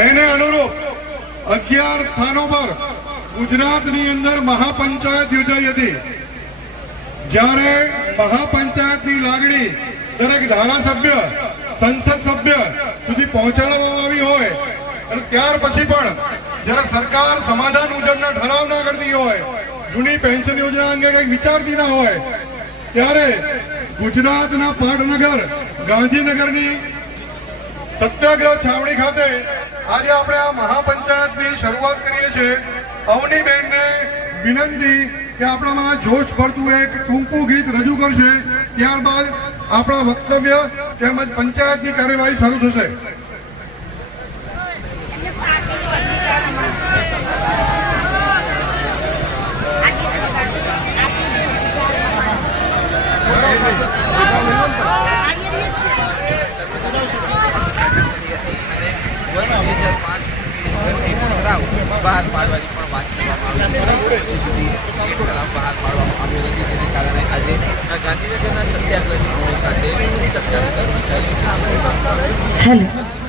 એને અનુરૂપ અગિયાર સ્થાનો પર ગુજરાતની અંદર મહાપંચાયત યોજાઈ હતી. જ્યારે મહાપંચાયતની લાગણી દરેક ધારાસભ્ય, સંસદ સભ્ય સુધી પહોંચાડવામાં આવી હોય અને ત્યાર પછી પણ જ્યારે સરકાર સમાધાન મુજબના ઠરાવ ના કરતી હોય, જૂની પેન્શન યોજના અંગે કંઈક વિચારતી ના હોય, ત્યારે ગુજરાતના પાટનગર, ગાંધીનગરની સત્યાગ્રહ છાવણી ખાતે આજે આપણે આ મહાપંચાયતની શરૂઆત કરીએ છીએ. અવનીબેનને વિનંતી કે આપણામાં જોશ ભરતું એક ટૂંકું ગીત રજૂ કરશે. ત્યારબાદ આપણા વક્તવ્ય તેમજ પંચાયતની કાર્યવાહી શરૂ થશે. વર્ષ બહાર પાડવાની પણ વાત કરવામાં આવી હજુ સુધી એ ઠરાવ બહાર પાડવામાં આવ્યો નથી. જેને કારણે આજે ગાંધીનગરના સત્યાગ્રહ છાવણી ખાતે સત્યાગ્રહ કર્મચારીઓ છે.